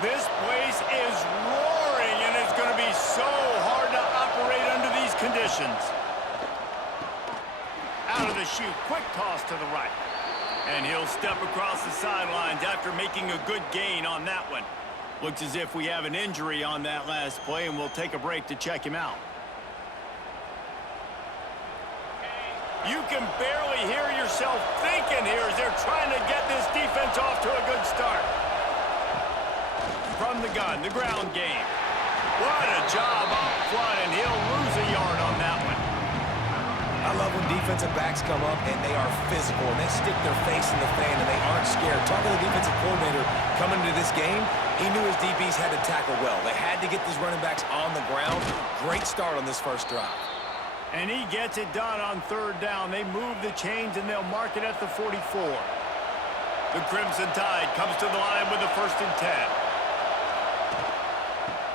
This place is roaring, and it's going to be so hard to operate under these conditions. Out of the chute, quick toss to the right. And he'll step across the sidelines after making a good gain on that one. Looks as if we have an injury on that last play, and we'll take a break to check him out. You can barely hear yourself thinking here as they're trying to get this defense off to a good start. From the gun, the ground game. What a job up front, and he'll lose a yard on that one. I love when defensive backs come up and they are physical and they stick their face in the fan and they aren't scared. Talking to the defensive coordinator coming into this game, he knew his DBs had to tackle well. They had to get these running backs on the ground. Great start on this first drive. And he gets it done on third down. They move the chains and they'll mark it at the 44. The Crimson Tide comes to the line with a 1st and 10.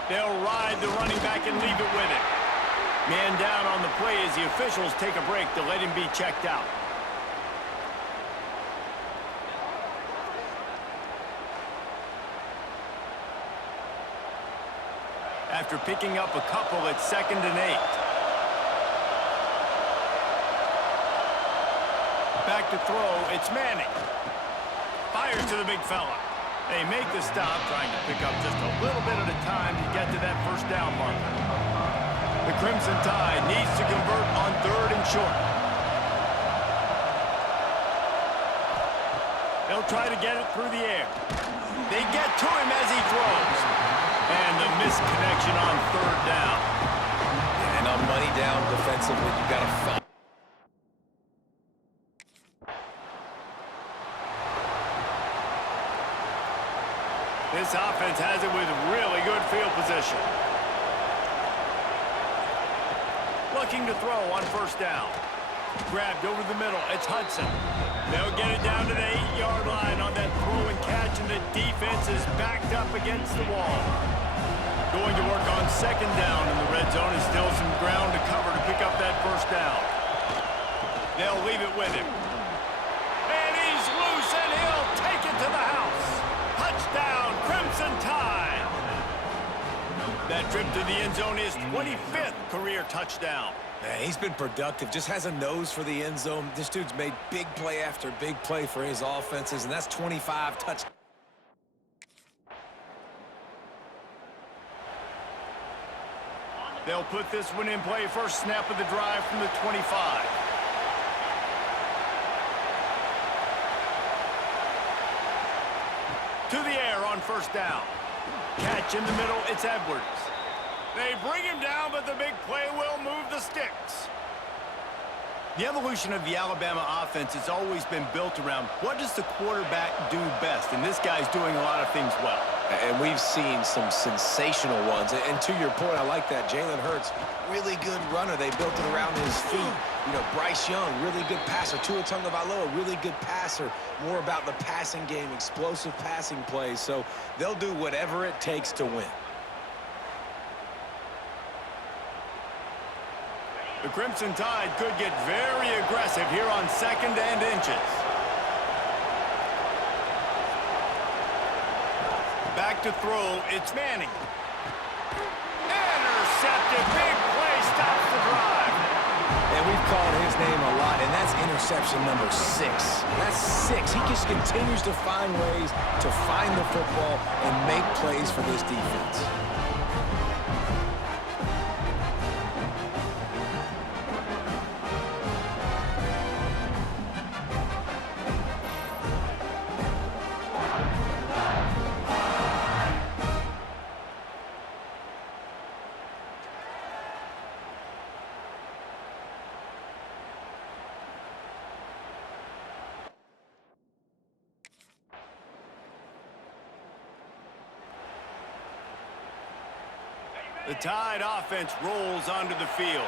They'll ride the running back and leave it with it. Man down on the play as the officials take a break to let him be checked out. After picking up a couple, it's 2nd and 8. Back to throw, it's Manning. Fires to the big fella. They make the stop, trying to pick up just a little bit at a time to get to that 1st down marker. The Crimson Tide needs to convert on 3rd and short. They'll try to get it through the air. They get to him as he throws. And the misconnection on 3rd down. And on money down defensively, you got to fight. This offense has it with really good field position. Looking to throw on 1st down. Grabbed over the middle. It's Hudson. They'll get it down to the 8-yard line on that throw and catch, and the defense is backed up against the wall. Going to work on 2nd down, and the red zone is still some ground to cover to pick up that 1st down. They'll leave it with him. And he's loose, and he'll take it to the house. Touchdown, Crimson Tide. That trip to the end zone is 25th career touchdown. Man, he's been productive, just has a nose for the end zone. This dude's made big play after big play for his offenses, and that's 25 touchdowns. They'll put this one in play. 1st snap of the drive from the 25. To the air on 1st down. Catch in the middle, it's Edwards. They bring him down, but the big play will move the sticks. The evolution of the Alabama offense has always been built around what does the quarterback do best, and this guy's doing a lot of things well. And we've seen some sensational ones. And to your point, I like that. Jalen Hurts, really good runner. They built it around his feet. You know, Bryce Young, really good passer. Tua Tagovailoa, really good passer. More about the passing game, explosive passing plays. So they'll do whatever it takes to win. The Crimson Tide could get very aggressive here on 2nd and inches. Back to throw, it's Manning. Intercepted, big play, stops the drive. And we've called his name a lot, and that's interception number 6. That's 6. He just continues to find ways to find the football and make plays for this defense. The Tide offense rolls onto the field.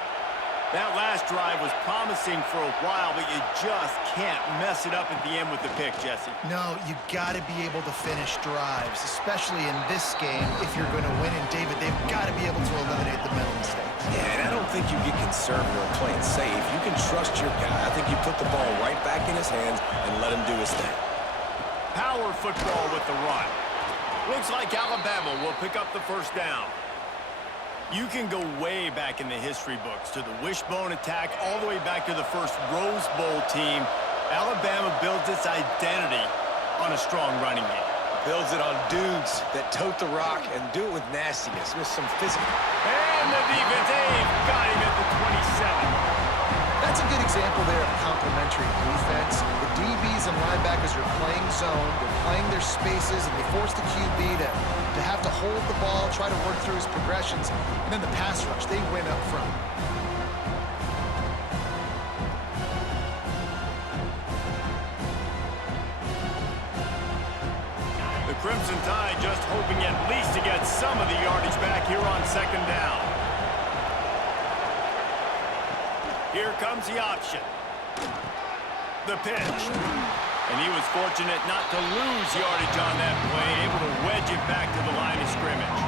That last drive was promising for a while, but you just can't mess it up at the end with the pick, Jesse. No, you got to be able to finish drives, especially in this game if you're going to win. And, David, they've got to be able to eliminate the mental mistakes. Yeah, and I don't think you get conservative or play it safe. You can trust your guy. I think you put the ball right back in his hands and let him do his thing. Power football with the run. Looks like Alabama will pick up the first down. You can go way back in the history books to the wishbone attack all the way back to the first Rose Bowl team. Alabama builds its identity on a strong running game. Builds it on dudes that tote the rock and do it with nastiness, with some physical. And the defense, got him at the 27. That's a good example there of complementary defense. The DBs and linebackers are playing zone, they're playing their spaces, and they force the QB to have to hold the ball, try to work through his progressions, and then the pass rush, they win up front. The Crimson Tide just hoping at least to get some of the yardage back here on second down. Here comes the option. The pitch. And he was fortunate not to lose yardage on that play, able to wedge it back to the line of scrimmage.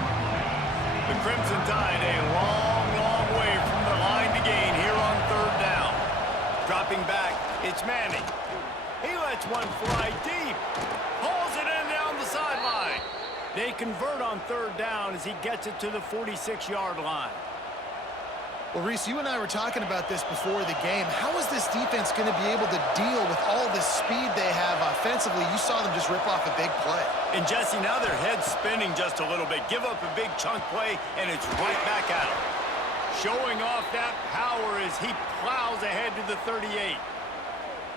The Crimson Tide a long, long way from the line to gain here on third down. Dropping back, it's Manning. He lets one fly deep. Pulls it in down the sideline. They convert on third down as he gets it to the 46-yard line. Well, Reese, you and I were talking about this before the game. How is this defense going to be able to deal with all the speed they have offensively? You saw them just rip off a big play. And, Jesse, now their head's spinning just a little bit. Give up a big chunk play, and it's right back at him. Showing off that power as he plows ahead to the 38.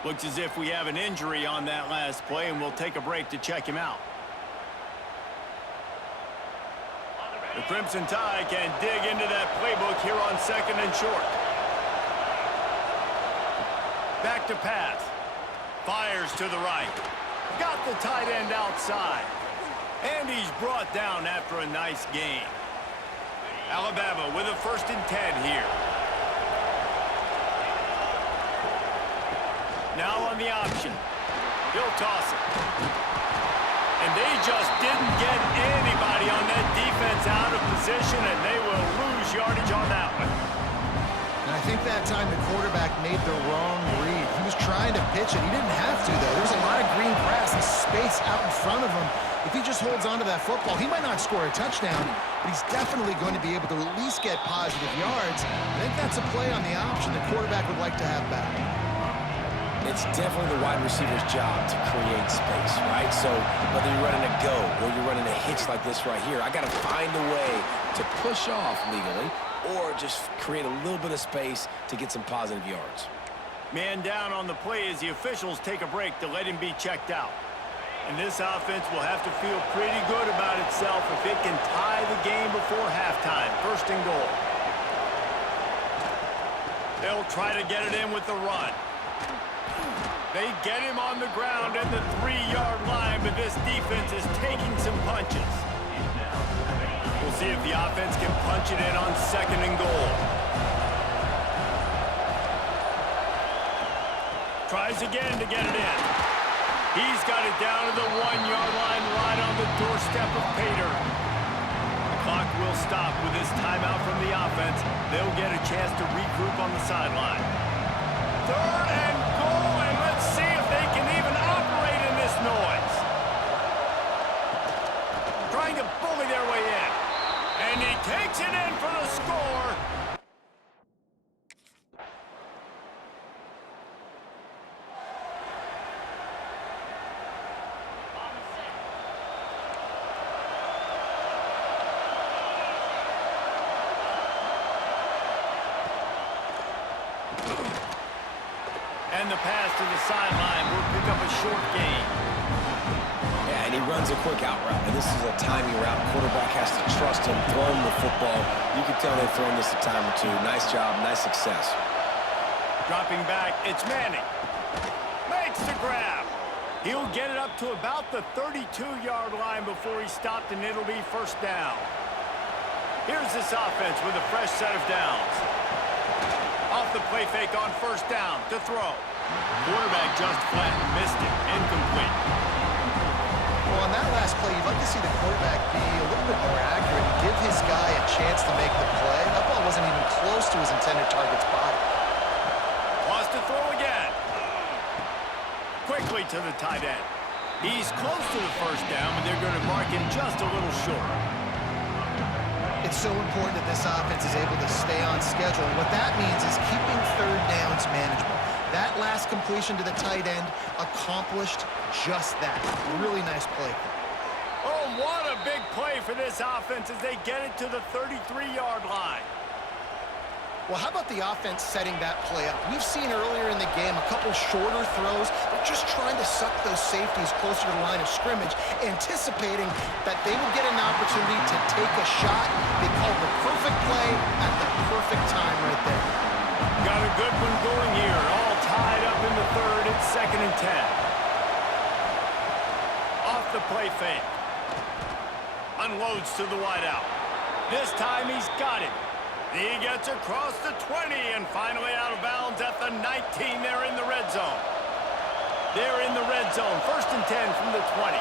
Looks as if we have an injury on that last play, and we'll take a break to check him out. The Crimson Tide can dig into that playbook here on second and short. Back to pass. Fires to the right. Got the tight end outside. And he's brought down after a nice gain. Alabama with a 1st and 10 here. Now on the option. He'll toss it. And they just didn't get anybody on that defense out of position, and they will lose yardage on that one. And I think that time the quarterback made the wrong read. He was trying to pitch it. He didn't have to, though. There's a lot of green grass and space out in front of him. If he just holds on to that football, he might not score a touchdown, but he's definitely going to be able to at least get positive yards. I think that's a play on the option the quarterback would like to have back. It's definitely the wide receiver's job to create space, right? So whether you're running a go or you're running a hitch like this right here, I got to find a way to push off legally or just create a little bit of space to get some positive yards. Man down on the play as the officials take a break to let him be checked out. And this offense will have to feel pretty good about itself if it can tie the game before halftime. 1st and goal. They'll try to get it in with the run. They get him on the ground at the 3-yard line, but this defense is taking some punches. We'll see if the offense can punch it in on 2nd and goal. Tries again to get it in. He's got it down to the 1-yard line right on the doorstep of Pater. The clock will stop with this timeout from the offense. They'll get a chance to regroup on the sideline. 3rd and goal, and let's see if they can even operate in this noise. Trying to bully their way in. And he takes it in for the score. the pass to the sideline will pick up a short gain. Yeah, and he runs a quick out route, and this is a timing route. Quarterback has to trust him, throw him the football. You can tell they've thrown this a time or two. Nice job, nice success. Dropping back, it's Manning. Makes the grab. He'll get it up to about the 32-yard line before he stopped, and it'll be first down. Here's this offense with a fresh set of downs. Off the play fake on first down to throw. Quarterback just flat, missed it, incomplete. Well, on that last play, you'd like to see the quarterback be a little bit more accurate and give his guy a chance to make the play. That ball wasn't even close to his intended target's body. Wants to throw again. Quickly to the tight end. He's close to the first down, but they're going to mark him just a little short. It's so important that this offense is able to stay on schedule. And what that means is keeping third downs manageable. That last completion to the tight end accomplished just that. Really nice play. Oh, what a big play for this offense as they get it to the 33-yard line. Well, how about the offense setting that play up? We've seen earlier in the game a couple shorter throws. They're just trying to suck those safeties closer to the line of scrimmage, anticipating that they would get an opportunity to take a shot. They called the perfect play at the perfect time right there. Got a good one going here. All tied up in the third. It's 2nd and 10. Off the play fake. Unloads to the wideout. This time he's got it. He gets across the 20 and finally out of bounds at the 19. They're in the red zone. They're in the red zone. 1st and 10 from the 20.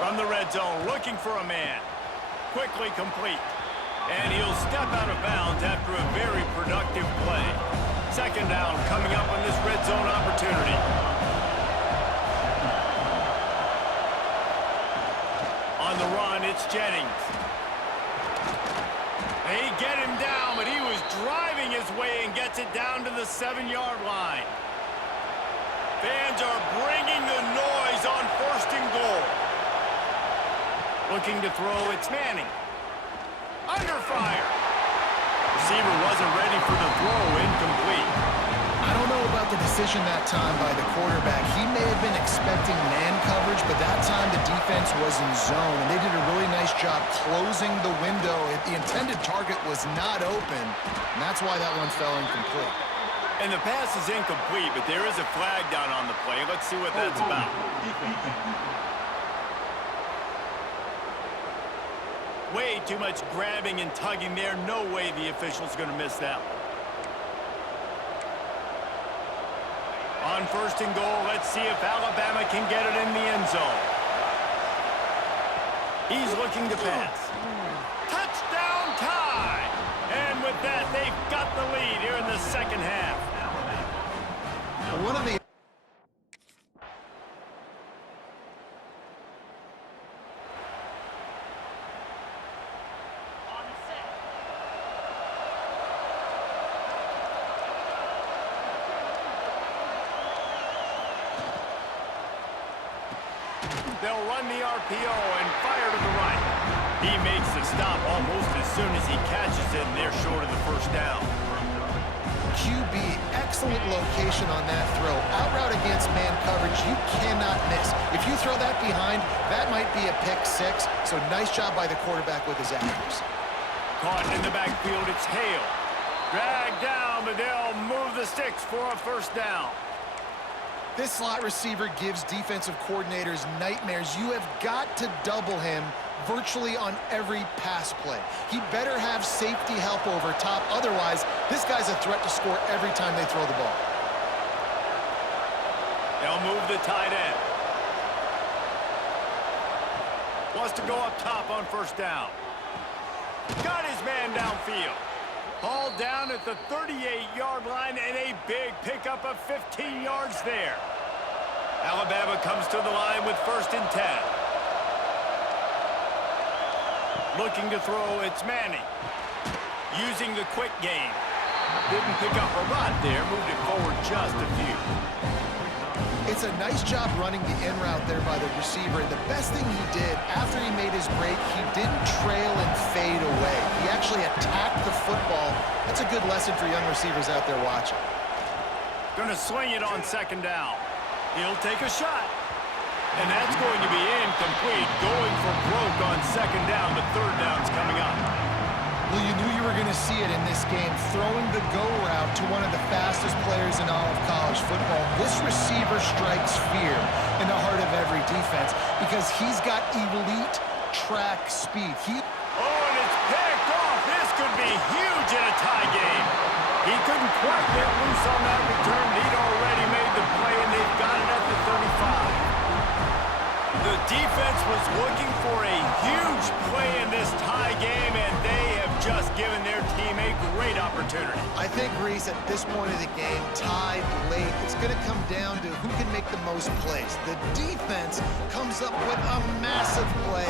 From the red zone, looking for a man. Quickly complete. And he'll step out of bounds after a very productive play. 2nd down coming up on this red zone opportunity. On the run, it's Jennings. They get him down, but he was driving his way and gets it down to the 7-yard line. Fans are bringing the noise on 1st and goal. Looking to throw, it's Manning. Under fire. Receiver wasn't ready for the throw, incomplete. I don't know about the decision that time by the quarterback. He may have been expecting man coverage, but that time the defense was in zone, and they did a really nice job closing the window. The intended target was not open, and that's why that one fell incomplete. And the pass is incomplete, but there is a flag down on the play. Let's see what that's about. Way too much grabbing and tugging there. No way the official's going to miss that one. On 1st and goal, let's see if Alabama can get it in the end zone. He's looking to pass. Touchdown tie! And with that, they've got the lead here in the 2nd half. One of the They'll run the RPO and fire to the right. He makes the stop almost as soon as he catches it, and they're short of the 1st down. QB, excellent location on that throw. Out route against man coverage, you cannot miss. If you throw that behind, that might be a pick 6. So nice job by the quarterback with his accuracy. Caught in the backfield, it's Hale. Dragged down, but they'll move the sticks for a 1st down. This slot receiver gives defensive coordinators nightmares. You have got to double him virtually on every pass play. He better have safety help over top. Otherwise, this guy's a threat to score every time they throw the ball. They'll move the tight end. Wants to go up top on 1st down. Got his man downfield. Hauled down at the 38-yard line, and a big pickup of 15 yards there. Alabama comes to the line with 1st and 10. Looking to throw, it's Manning. Using the quick game. Didn't pick up a lot there, moved it forward just a few. It's a nice job running the in route there by the receiver. And the best thing he did after he made his break, he didn't trail and fade away. He actually attacked the football. That's a good lesson for young receivers out there watching. Going to swing it on second down. He'll take a shot. And that's going to be incomplete. Going for broke on second down. The third down's coming up. Well, you knew you were going to see it in this game, throwing the go route to one of the fastest players in all of college football. This receiver strikes fear in the heart of every defense because he's got elite track speed. Oh, and it's picked off. This could be huge in a tie game. He couldn't quite get loose on that return. He'd already made the play, and they've got it at the 35. The defense was looking for a huge play in this tie game, and they have just given their team a great opportunity. I think, Reese, at this point of the game, tied late, it's going to come down to who can make the most plays. The defense comes up with a massive play,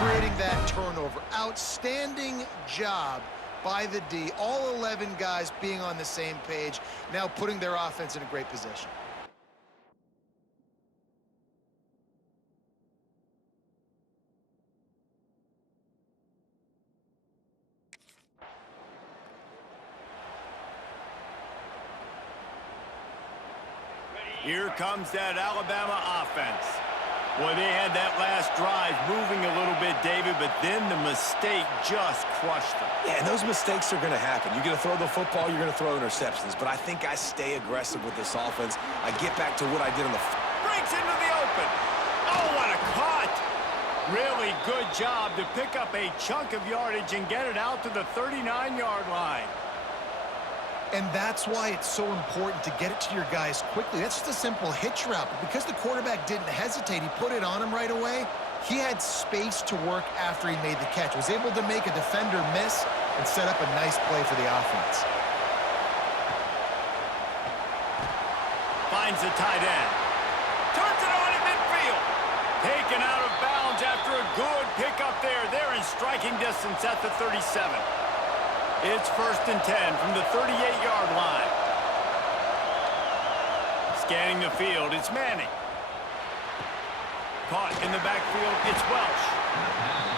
creating that turnover. Outstanding job by the D. All 11 guys being on the same page, now putting their offense in a great position. Here comes that Alabama offense. Boy, they had that last drive moving a little bit, David, but then the mistake just crushed them. Yeah, and those mistakes are going to happen. You're going to throw the football, you're going to throw interceptions. But I think I stay aggressive with this offense. I get back to what I did on the... Breaks into the open. Oh, what a caught. Really good job to pick up a chunk of yardage and get it out to the 39-yard line. And that's why it's so important to get it to your guys quickly. That's just a simple hitch route. But because the quarterback didn't hesitate, he put it on him right away. He had space to work after he made the catch. Was able to make a defender miss and set up a nice play for the offense. Finds the tight end. Turns it on in midfield. Taken out of bounds after a good pickup there. They're in striking distance at the 37. It's 1st and 10 from the 38-yard line. Scanning the field, it's Manning. Caught in the backfield, it's Welch.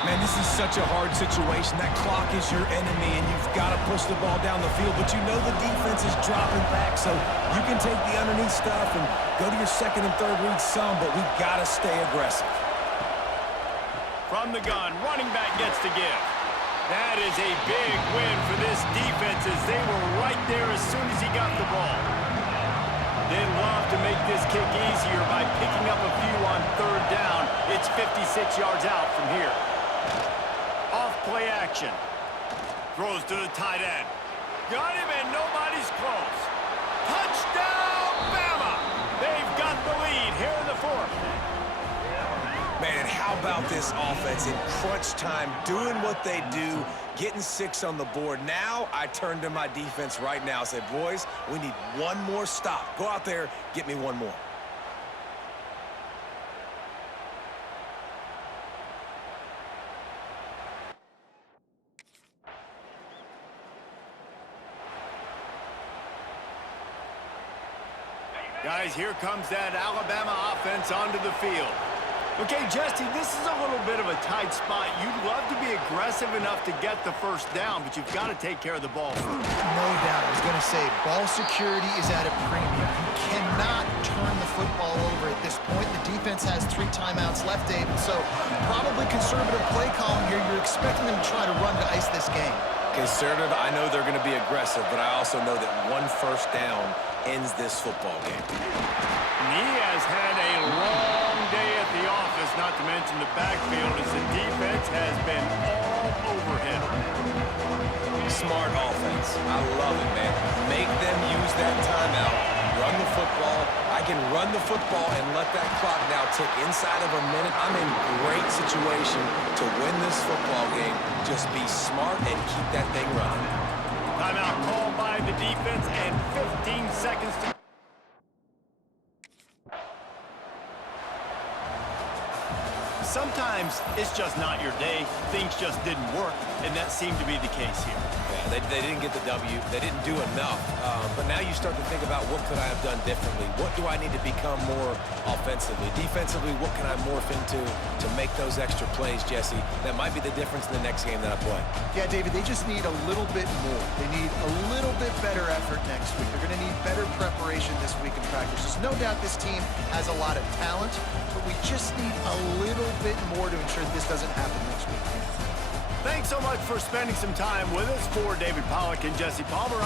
Man, this is such a hard situation. That clock is your enemy, and you've got to push the ball down the field. But you know the defense is dropping back, so you can take the underneath stuff and go to your second and third read some, but we've got to stay aggressive. From the gun, running back gets to give. That is a big win for this defense as they were right there as soon as he got the ball. They'd love to make this kick easier by picking up a few on third down. It's 56 yards out from here. Off play action. Throws to the tight end. Got him and nobody's close. Touchdown, Bama! They've got the lead here in the 4th. Man, how about this offense in crunch time, doing what they do, getting 6 on the board. Now I turn to my defense right now and say, boys, we need one more stop. Go out there, get me one more. Guys, here comes that Alabama offense onto the field. Okay, Jesse, this is a little bit of a tight spot. You'd love to be aggressive enough to get the first down, but you've got to take care of the ball first. No doubt. I was going to say, ball security is at a premium. You cannot turn the football over at this point. The defense has 3 timeouts left, David, so probably conservative play calling here. You're expecting them to try to run to ice this game. Conservative, I know they're going to be aggressive, but I also know that one first down ends this football game. And he has had a long day at the office, not to mention the backfield, as the defense has been all over him. Smart offense. I love it, man. Make them use that timeout. Run the football. I can run the football and let that clock now tick inside of a minute. I'm in great situation to win this football game. Just be smart and keep that thing running. Timeout called by the defense and 15 seconds to... sometimes it's just not your day. Things just didn't work, and that seemed to be the case here. Yeah, they didn't get the W. They didn't do enough. But now you start to think about what could I have done differently? What do I need to become more offensively? Defensively, what can I morph into to make those extra plays, Jesse? That might be the difference in the next game that I play. Yeah, David, they just need a little bit more. They need a little bit better effort next week. They're going to need better preparation this week in practice. There's no doubt this team has a lot of talent, but we just need a little bit more to ensure this doesn't happen next week. Thanks so much for spending some time with us. For David Pollack and Jesse Palmer.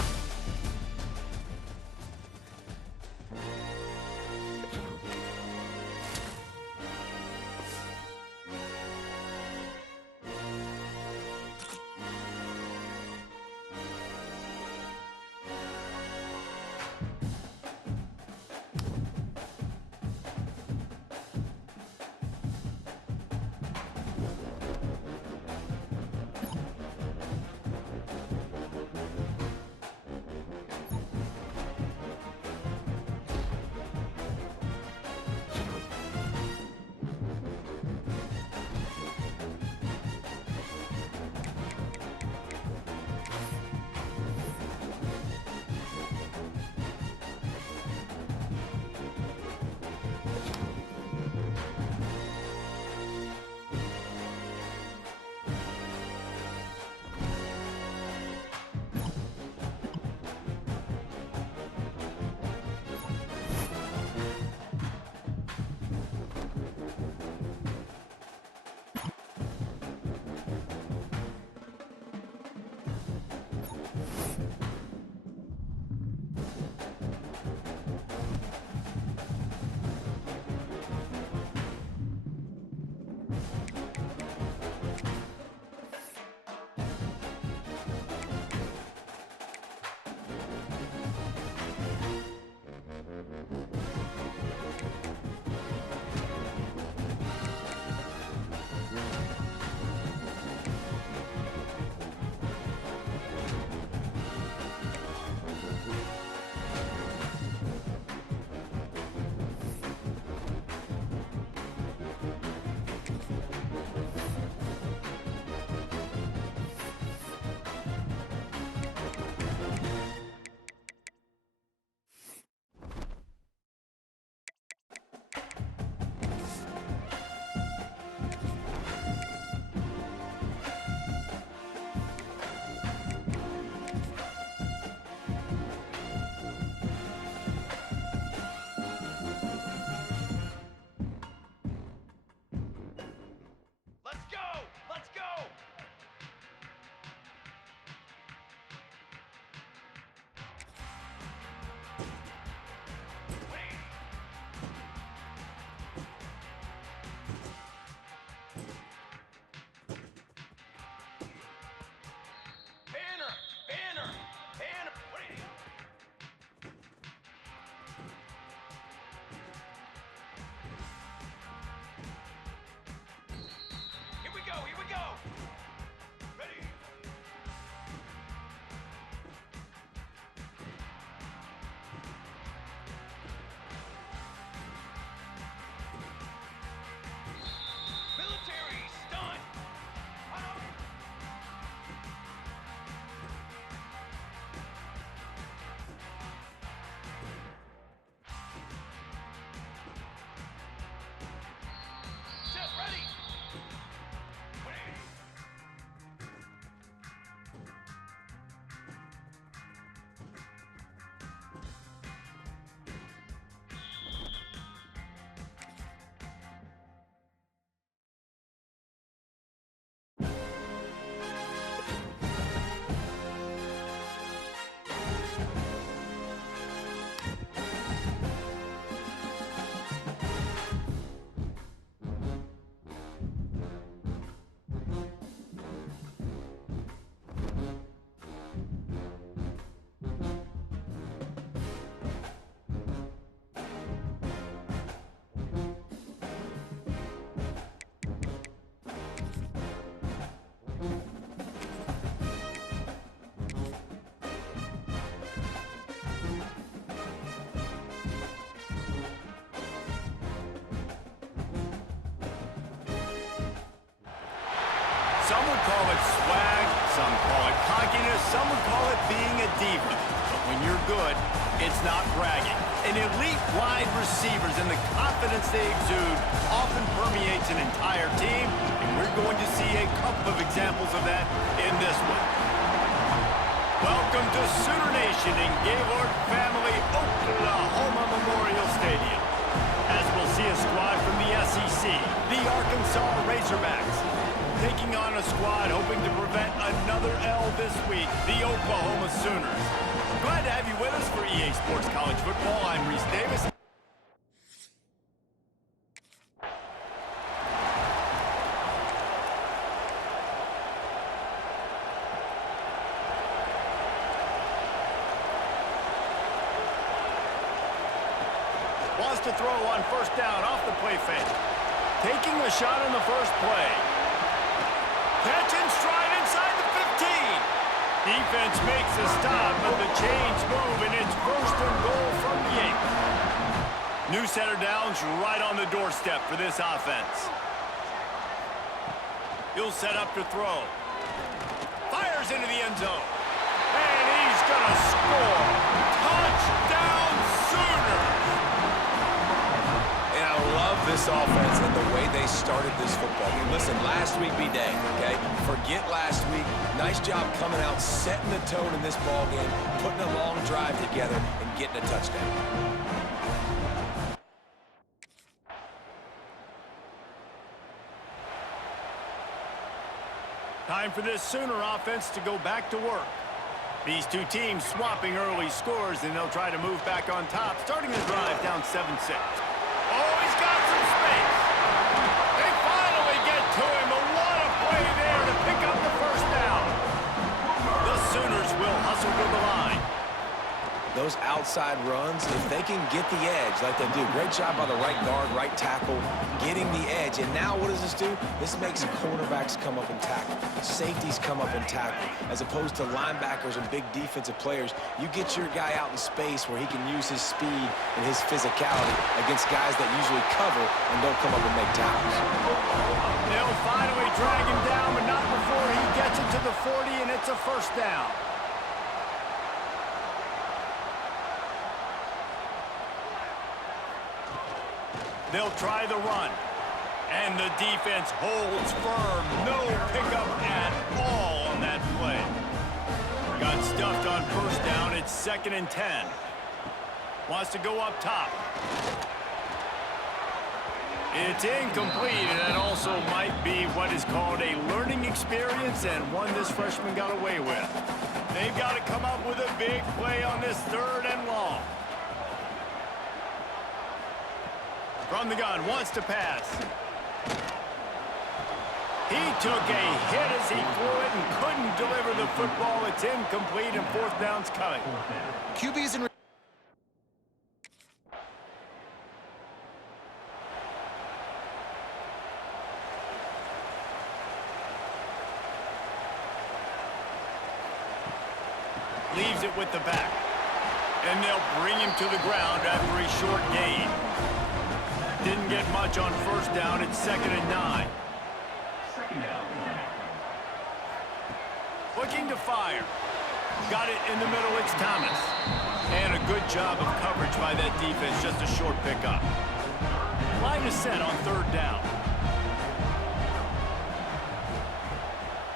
Some would call it swag, some call it cockiness, some would call it being a diva. But when you're good, it's not bragging. An elite wide receivers and the confidence they exude often permeates an entire team, and we're going to see a couple of examples of that in this one. Welcome to Sooner Nation in Gaylord Family Oklahoma Memorial Stadium. As we'll see a squad from the SEC, the Arkansas Razorbacks, taking on a squad hoping to prevent another L this week, the Oklahoma Sooners. Glad to have you with us for EA Sports College Football. I'm Reese Davis. Wants to throw on first down off the play fake. Taking a shot on the first play. Catch and stride inside the 15. Defense makes a stop, but the chains move, and it's first and goal from the 8. New center downs right on the doorstep for this offense. He'll set up to throw. Fires into the end zone. And he's going to score. Touchdown Sooners! And I love this offense and the way they started this football game. Listen, last week be dang, okay? Forget last week. Nice job coming out, setting the tone in this ball game, putting a long drive together, and getting a touchdown. Time for this Sooner offense to go back to work. These two teams swapping early scores, and they'll try to move back on top, starting the drive down 7-6. Oh, he's got some space. They finally get to him, but what a play there to pick up the first down. The Sooners will hustle to the line. Those outside runs, if they can get the edge like they do, great job by the right guard, right tackle, getting the edge. And now what does this do? This makes cornerbacks come up and tackle. Safeties come up and tackle. As opposed to linebackers and big defensive players, you get your guy out in space where he can use his speed and his physicality against guys that usually cover and don't come up and make tackles. They'll finally drag him down, but not before he gets it to the 40, and it's a first down. They'll try the run. And the defense holds firm. No pickup at all on that play. Got stuffed on first down. It's 2nd and 10. Wants to go up top. It's incomplete, and that also might be what is called a learning experience, and one this freshman got away with. They've got to come up with a big play on this 3rd and long. From the gun, wants to pass. He took a hit as he threw it and couldn't deliver the football. It's incomplete, and 4th down's coming. QB's in. Leaves it with the back. And they'll bring him to the ground after a short gain. Didn't get much on first down. It's 2nd and 9. Looking to fire. Got it in the middle. It's Thomas. And a good job of coverage by that defense. Just a short pickup. Line is set on 3rd down.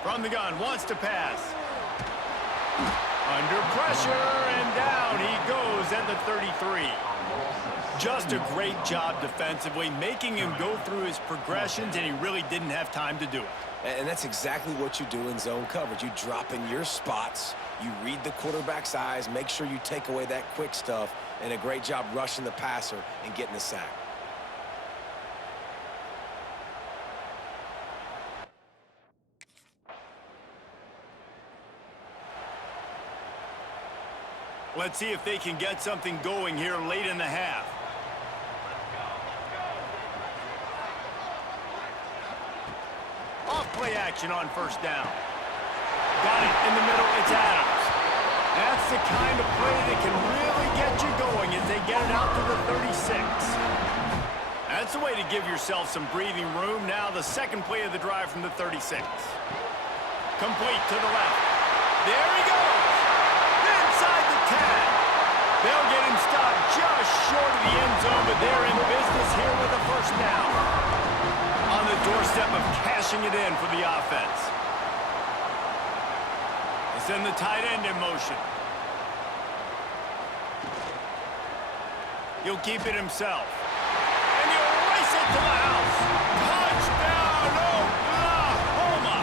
From the gun. Wants to pass. Under pressure, and down he goes at the 33. Just a great job defensively, making him go through his progressions, and he really didn't have time to do it. And that's exactly what you do in zone coverage. You drop in your spots, you read the quarterback's eyes, make sure you take away that quick stuff, and a great job rushing the passer and getting the sack. Let's see if they can get something going here late in the half. Off play action on first down. Got it in the middle. It's Adams. That's the kind of play that can really get you going as they get it out to the 36. That's the way to give yourself some breathing room. Now the second play of the drive from the 36. Complete to the left. There he goes. Inside the 10. They'll get him stopped just short of the end zone, but they're in business here with a first down. On the doorstep of cashing it in for the offense. They send the tight end in motion. He'll keep it himself. And he'll race it to the house. Touchdown, Oklahoma!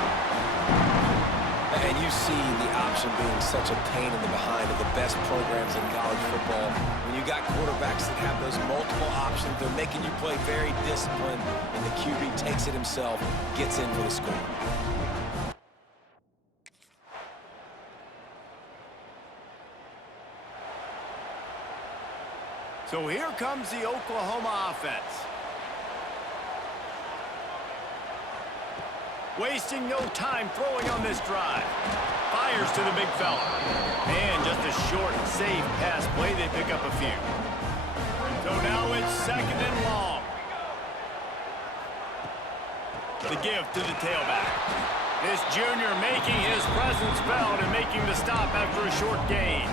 And you see the option being such a pain in the behind of the best programs in college football. When you got quarterbacks that have those multiple options, they're making you play very disciplined, and the QB takes it himself, gets in for the score. So here comes the Oklahoma offense. Wasting no time throwing on this drive. Fires to the big fella. And just a short, safe pass play. They pick up a few. So now it's 2nd and long. The give to the tailback. This junior making his presence felt and making the stop after a short gain.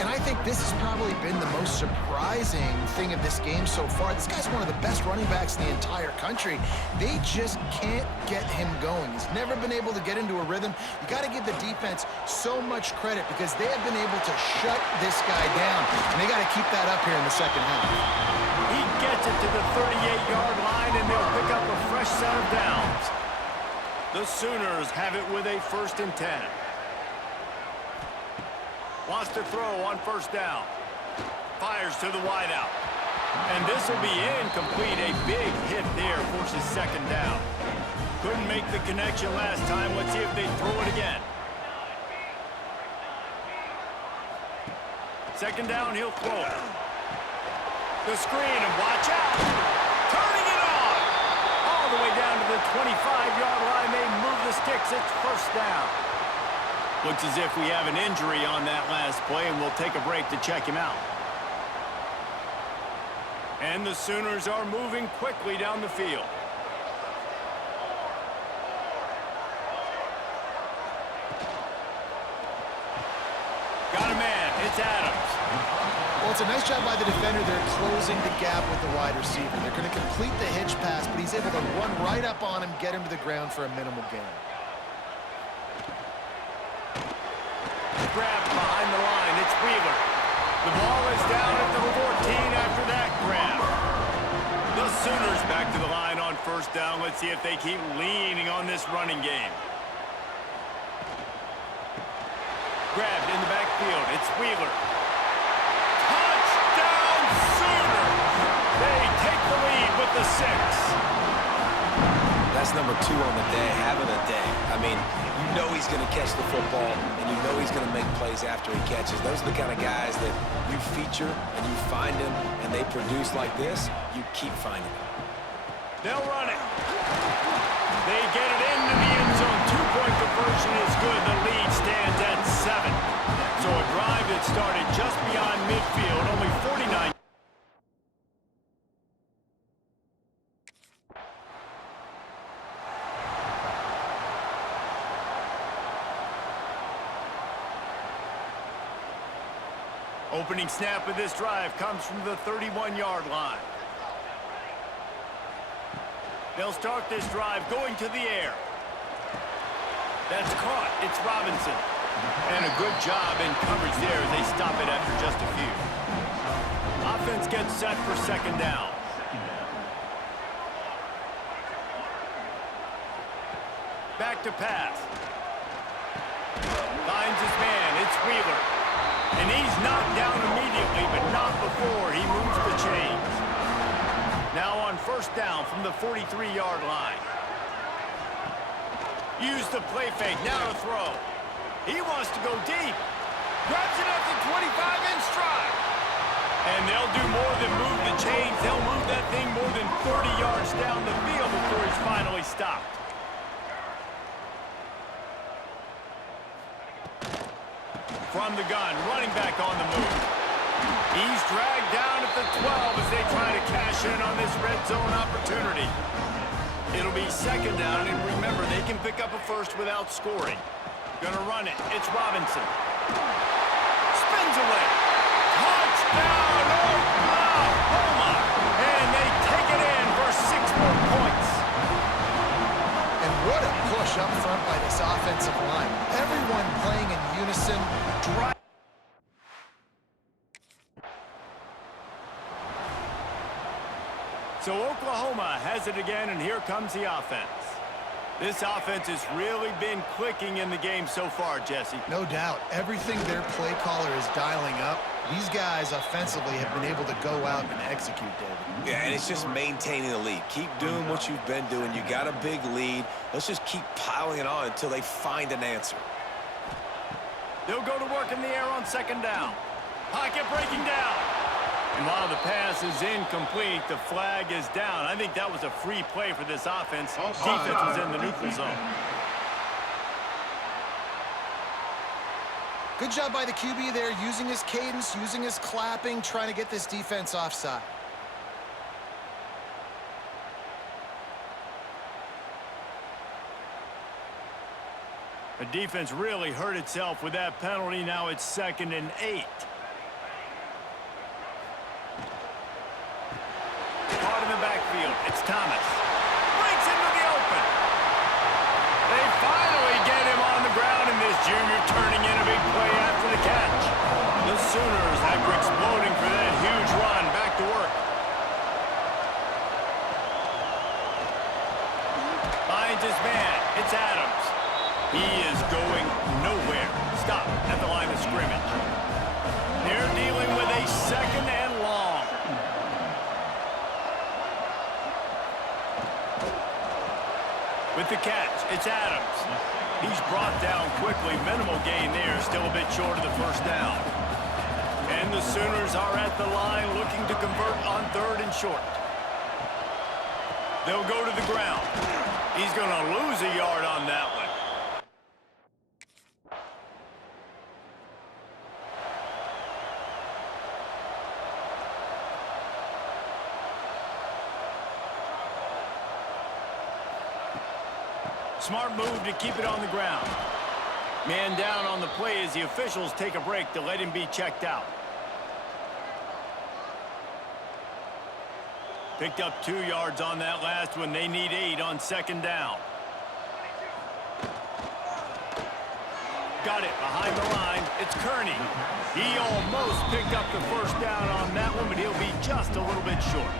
And I think this has probably been the most surprising thing of this game so far. This guy's one of the best running backs in the entire country. They just can't get him going. He's never been able to get into a rhythm. You got to give the defense so much credit because they have been able to shut this guy down. And they got to keep that up here in the second half. He gets it to the 38-yard line, and they'll pick up a fresh set of downs. The Sooners have it with a 1st and 10. Wants to throw on 1st down. Fires to the wideout. And this will be incomplete. A big hit there forces 2nd down. Couldn't make the connection last time. Let's see if they throw it again. 2nd down, he'll throw it. The screen, and watch out. Turning it on. All the way down to the 25-yard line. They move the sticks. It's 1st down. Looks as if we have an injury on that last play, and we'll take a break to check him out. And the Sooners are moving quickly down the field. Got a man. It's Adams. Well, it's a nice job by the defender. They're closing the gap with the wide receiver. They're going to complete the hitch pass, but he's able to run right up on him, get him to the ground for a minimal gain. Grab behind the line. It's Wheeler. The ball is down at the 14 after that grab. The Sooners back to the line on 1st down. Let's see if they keep leaning on this running game. Grabbed in the backfield. It's Wheeler. Touchdown Sooners! They take the lead with the 6. That's number 2 on the day, having a day. I mean, you know he's going to catch the football, and you know he's going to make plays after he catches. Those are the kind of guys that you feature and you find them, and they produce like this. You keep finding them. They'll run it. They get it into the end zone. 2-point conversion is good. The lead stands at 7. So a drive that started just beyond midfield, only 49. Opening snap of this drive comes from the 31-yard line. They'll start this drive going to the air. That's caught. It's Robinson. And a good job in coverage there as they stop it after just a few. Offense gets set for 2nd down. Back to pass. Finds his man. It's Wheeler. And he's knocked down immediately, but not before he moves the chains. Now on 1st down from the 43-yard line. Use the play fake, now to throw. He wants to go deep. Grabs it at the 25 in stride. And they'll do more than move the chains. They'll move that thing more than 30 yards down the field before he's finally stopped. From the gun, running back on the move. He's dragged down at the 12 as they try to cash in on this red zone opportunity. It'll be second down, and remember, they can pick up a first without scoring. Gonna run it. It's Robinson. Spins away. Touchdown, Oklahoma! And they take it in for 6 more points. And what a push up front by this offensive line. Everyone playing in unison. So Oklahoma has it again, and here comes the offense. This offense has really been clicking in the game so far, Jesse. No doubt. Everything their play caller is dialing up, these guys offensively have been able to go out and execute, David. Yeah, and it's just maintaining the lead. Keep doing what you've been doing. You got a big lead. Let's just keep piling it on until they find an answer. They'll go to work in the air on second down. Pocket breaking down. And while the pass is incomplete, the flag is down. I think that was a free play for this offense. Defense was in the neutral zone. Good job by the QB there, using his cadence, using his clapping, trying to get this defense offside. The defense really hurt itself with that penalty. Now it's 2nd and 8. Caught in the backfield. It's Thomas. Breaks into the open. They finally get him on the ground, and this junior turning in a big play after the catch. The Sooners, after exploding for that huge run, back to work. Finds his man. It's Adams. He is going nowhere. Stop at the line of scrimmage. They're dealing with a 2nd and long. With the catch, it's Adams. He's brought down quickly. Minimal gain there. Still a bit short of the first down. And the Sooners are at the line looking to convert on 3rd and short. They'll go to the ground. He's going to lose a yard on that one. Smart move to keep it on the ground. Man down on the play as the officials take a break to let him be checked out. Picked up 2 yards on that last one. They need 8 on 2nd down. Got it behind the line. It's Kearney. He almost picked up the first down on that one, but he'll be just a little bit short.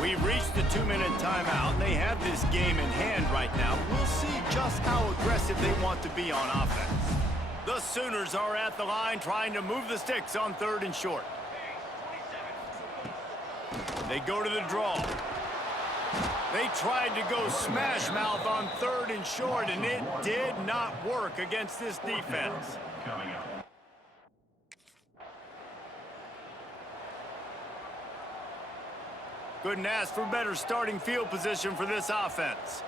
We've reached the 2-minute timeout. They have this game in hand right now. We'll see just how aggressive they want to be on offense. The Sooners are at the line trying to move the sticks on 3rd and short. They go to the draw. They tried to go smash mouth on 3rd and short, and it did not work against this defense. Couldn't ask for better starting field position for this offense.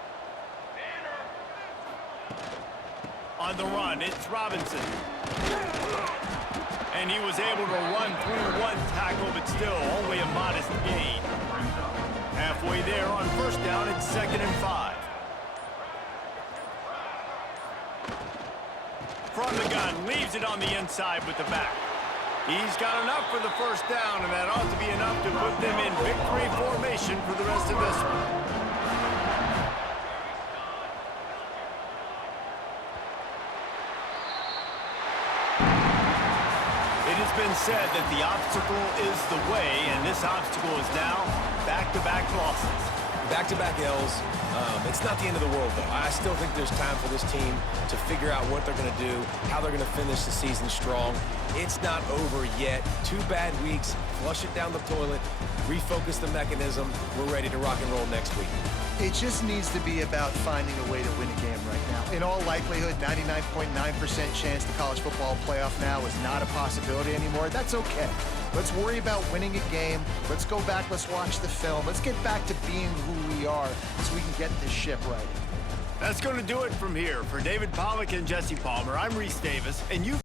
On the run, it's Robinson. And he was able to run through 1 tackle, but still only a modest gain. Halfway there on 1st down, it's 2nd and 5. From the gun, leaves it on the inside with the back. He's got enough for the first down, and that ought to be enough to put them in victory formation for the rest of this one. It has been said that the obstacle is the way, and this obstacle is now back-to-back losses. Back-to-back L's. It's not the end of the world, though. I still think there's time for this team to figure out what they're going to do, how they're going to finish the season strong. It's not over yet. 2 bad weeks. Flush it down the toilet. Refocus the mechanism. We're ready to rock and roll next week. It just needs to be about finding a way to win a game right now. In all likelihood, 99.9% chance the college football playoff now is not a possibility anymore. That's okay. Let's worry about winning a game. Let's go back. Let's watch the film. Let's get back to being who we are so we can get this ship right. That's going to do it from here. For David Pollack and Jesse Palmer, I'm Reese Davis, and you.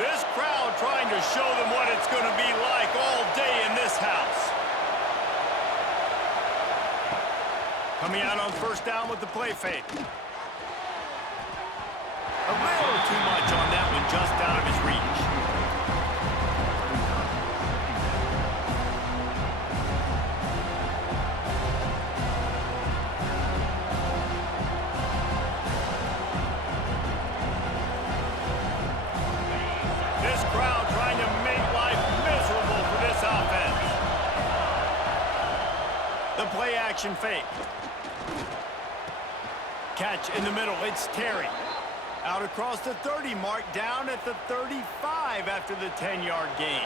This crowd trying to show them what it's going to be like all day in this house. Coming out on first down with the play fake. A little just out of his reach. This crowd trying to make life miserable for this offense. The play action fake. Catch in the middle, it's Terry. Out across the 30 mark, down at the 35 after the 10-yard gain.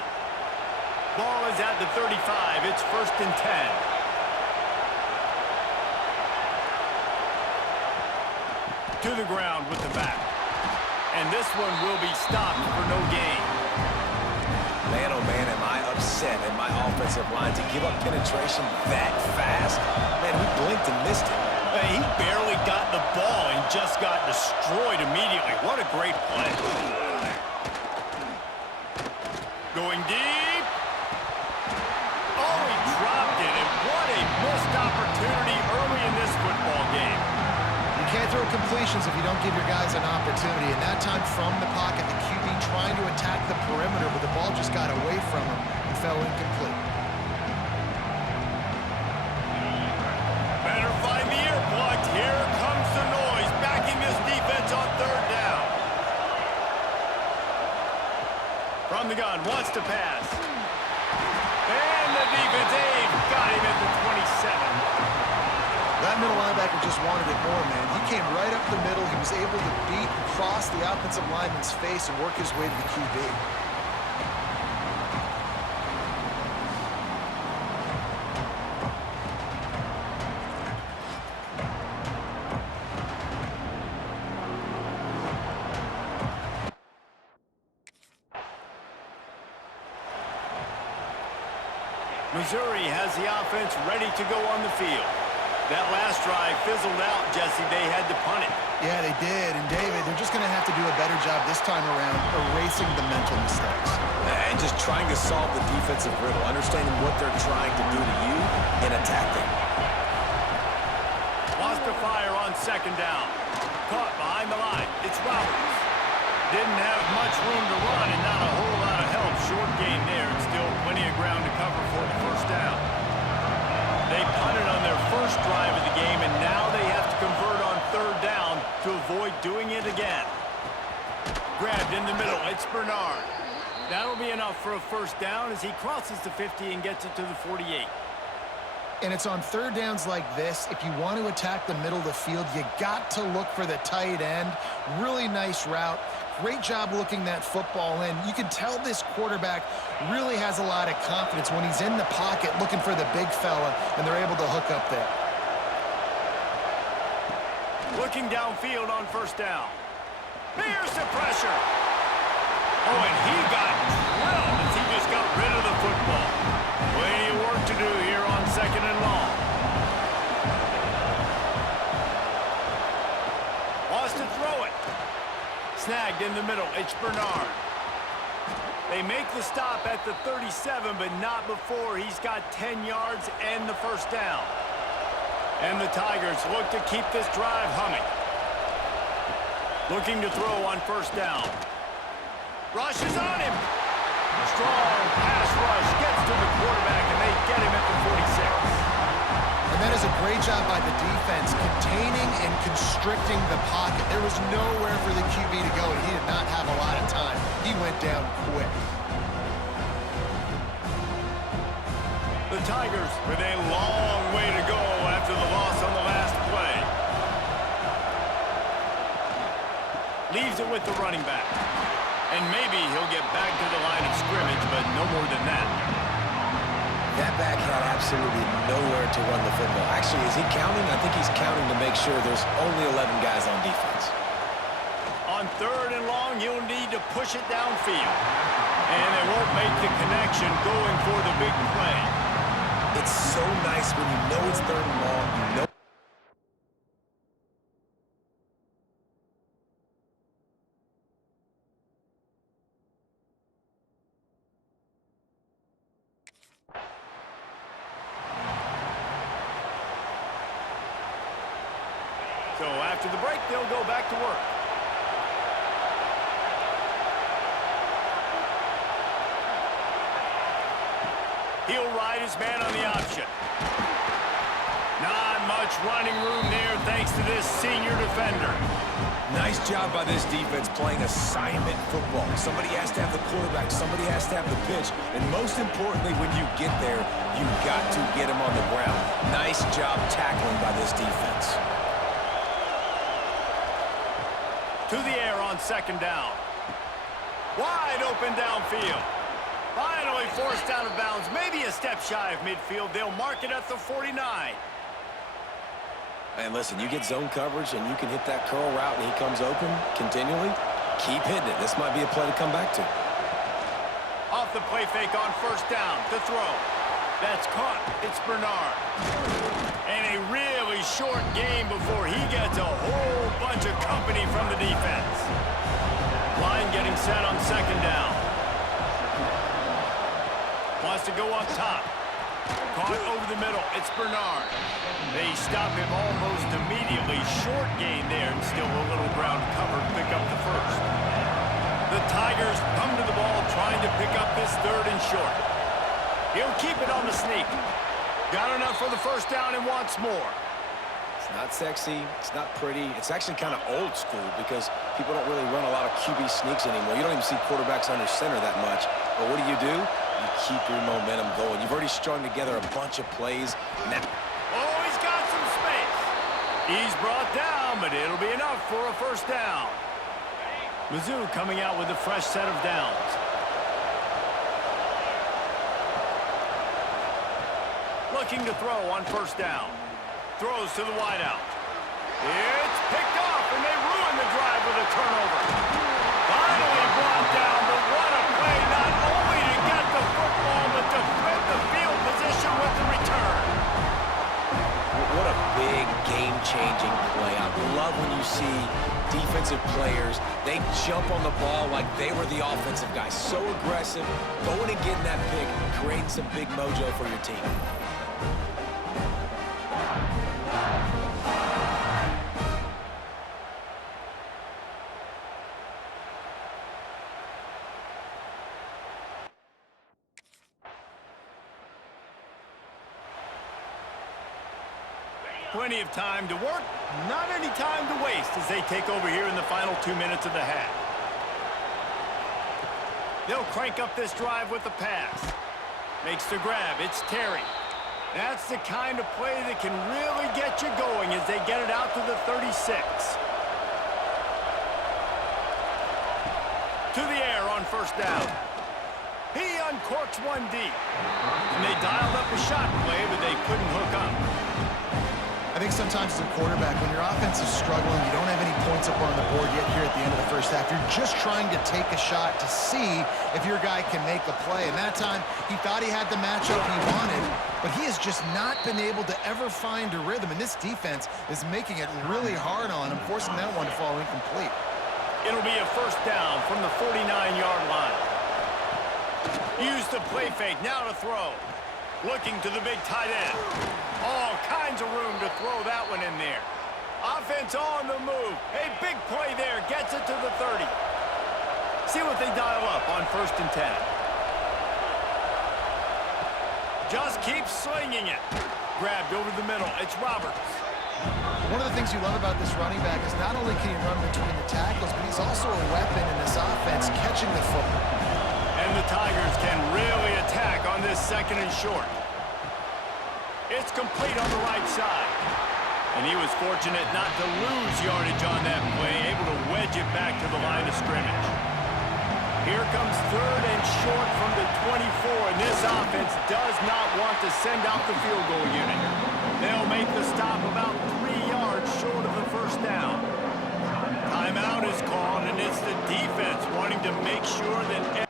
Ball is at the 35, it's 1st and 10. To the ground with the back. And this one will be stopped for no gain. Man, oh man, am I upset at my offensive line to give up penetration that fast? Man, we blinked and missed it. He barely got the ball and just got destroyed immediately. What a great play. Going deep. Oh, he dropped it, and what a missed opportunity early in this football game. You can't throw completions if you don't give your guys an opportunity. And that time from the pocket, the QB trying to attack the perimeter, but the ball just got away from him and fell incomplete. Better find the earplugs. Here comes the noise. Backing this defense on 3rd down. From the gun, wants to pass. And the defense got him at the 27. That middle linebacker just wanted it more, man. He came right up the middle. He was able to beat and cross the offensive lineman's face and work his way to the QB. Missouri has the offense ready to go on the field. That last drive fizzled out, Jesse. They had to punt it. Yeah, they did. And, David, they're just going to have to do a better job this time around erasing the mental mistakes. And just trying to solve the defensive riddle, understanding what they're trying to do to you and attack them. Wants to fire on 2nd down. Caught behind the line. It's Roberts. Didn't have much room to run and not a whole lot of help. Short gain there and still plenty of ground to cover for the 1st down. They punted on their first drive of the game, and now they have to convert on 3rd down to avoid doing it again. Grabbed in the middle. It's Bernard. That'll be enough for a 1st down as he crosses the 50 and gets it to the 48. And it's on 3rd downs like this. If you want to attack the middle of the field, you got to look for the tight end. Really nice route. Great job looking that football in. You can tell this quarterback really has a lot of confidence when he's in the pocket looking for the big fella, and they're able to hook up there. Looking downfield on 1st down. Here's the pressure. Oh, and he got drilled as he just got rid of the football. Plenty of work to do here on 2nd and long. Wants to throw it. Snagged in the middle. It's Bernard. They make the stop at the 37, but not before he's got 10 yards and the 1st down. And the Tigers look to keep this drive humming. Looking to throw on 1st down. Rush is on him. Strong pass rush gets to the quarterback, and they get him at the 46. And that is a great job by the defense, containing and constricting the pocket. There was nowhere for the QB to go, and he did not have a lot of time. He went down quick. The Tigers with a long way to go after the loss on the last play. Leaves it with the running back. And maybe he'll get back to the line of scrimmage, but no more than that. That back had absolutely nowhere to run the football. Actually, is he counting? I think he's counting to make sure there's only 11 guys on defense. On 3rd and long, you'll need to push it downfield. And they won't make the connection going for the big play. It's so nice when you know it's 3rd and long, you know. So after the break, they'll go back to work. He'll ride his man on the option. Not much running room there thanks to this senior defender. Nice job by this defense playing assignment football. Somebody has to have the quarterback, somebody has to have the pitch, and most importantly, when you get there, you got to get him on the ground. Nice job tackling by this defense. To the air on second down. Wide open downfield. Finally forced out of bounds, maybe a step shy of midfield. They'll mark it at the 49. And listen, you get zone coverage and you can hit that curl route and he comes open continually. Keep hitting it. This might be a play to come back to. Off the play fake on first down to throw. That's caught. It's Bernard. And a really short game before he gets a whole bunch of company from the defense. Line getting set on second down. Wants to go up top. Caught over the middle. It's Bernard. They stop him almost immediately. Short gain there and still a little ground cover to pick up the first. The Tigers come to the ball trying to pick up this third and short. He'll keep it on the sneak. Got enough for the first down and wants more. It's not sexy. It's not pretty. It's actually kind of old school because people don't really run a lot of QB sneaks anymore. You don't even see quarterbacks under center that much. But what do? You keep your momentum going. You've already strung together a bunch of plays. Now, oh, he's got some space. He's brought down, but it'll be enough for a first down. Mizzou coming out with a fresh set of downs. Looking to throw on first down. Throws to the wideout. It's picked off, and they ruin the drive with a turnover. Finally brought down, but what a play, not only to get the football, but to flip the field position with the return. what a big game-changing play. I love when you see defensive players, they jump on the ball like they were the offensive guy. So aggressive, going and getting that pick, creating some big mojo for your team. Plenty of time to work, not any time to waste as they take over here in the final 2 minutes of the half. They'll crank up this drive with the pass. Makes the grab, it's Terry. That's the kind of play that can really get you going as they get it out to the 36. To the air on first down. He uncorks one deep. And they dialed up a shot play, but they couldn't hook up. I think sometimes as a quarterback, when your offense is struggling, you don't have any points up on the board yet here at the end of the first half. You're just trying to take a shot to see if your guy can make a play. And that time, he thought he had the matchup he wanted, but he has just not been able to ever find a rhythm. And this defense is making it really hard on him, forcing that one to fall incomplete. It'll be a first down from the 49-yard line. Use the play fake, now to throw. Looking to the big tight end. All kinds of room to throw that one in there. Offense on the move. A big play there. Gets it to the 30. See what they dial up on 1st and 10. Just keep slinging it. Grabbed over the middle. It's Roberts. One of the things you love about this running back is not only can he run between the tackles, but he's also a weapon in this offense, catching the football. And the Tigers can really attack on this 2nd and short. It's complete on the right side. And he was fortunate not to lose yardage on that play, able to wedge it back to the line of scrimmage. Here comes 3rd and short from the 24, and this offense does not want to send out the field goal unit. They'll make the stop about 3 yards short of the first down. Timeout is called, and it's the defense wanting to make sure that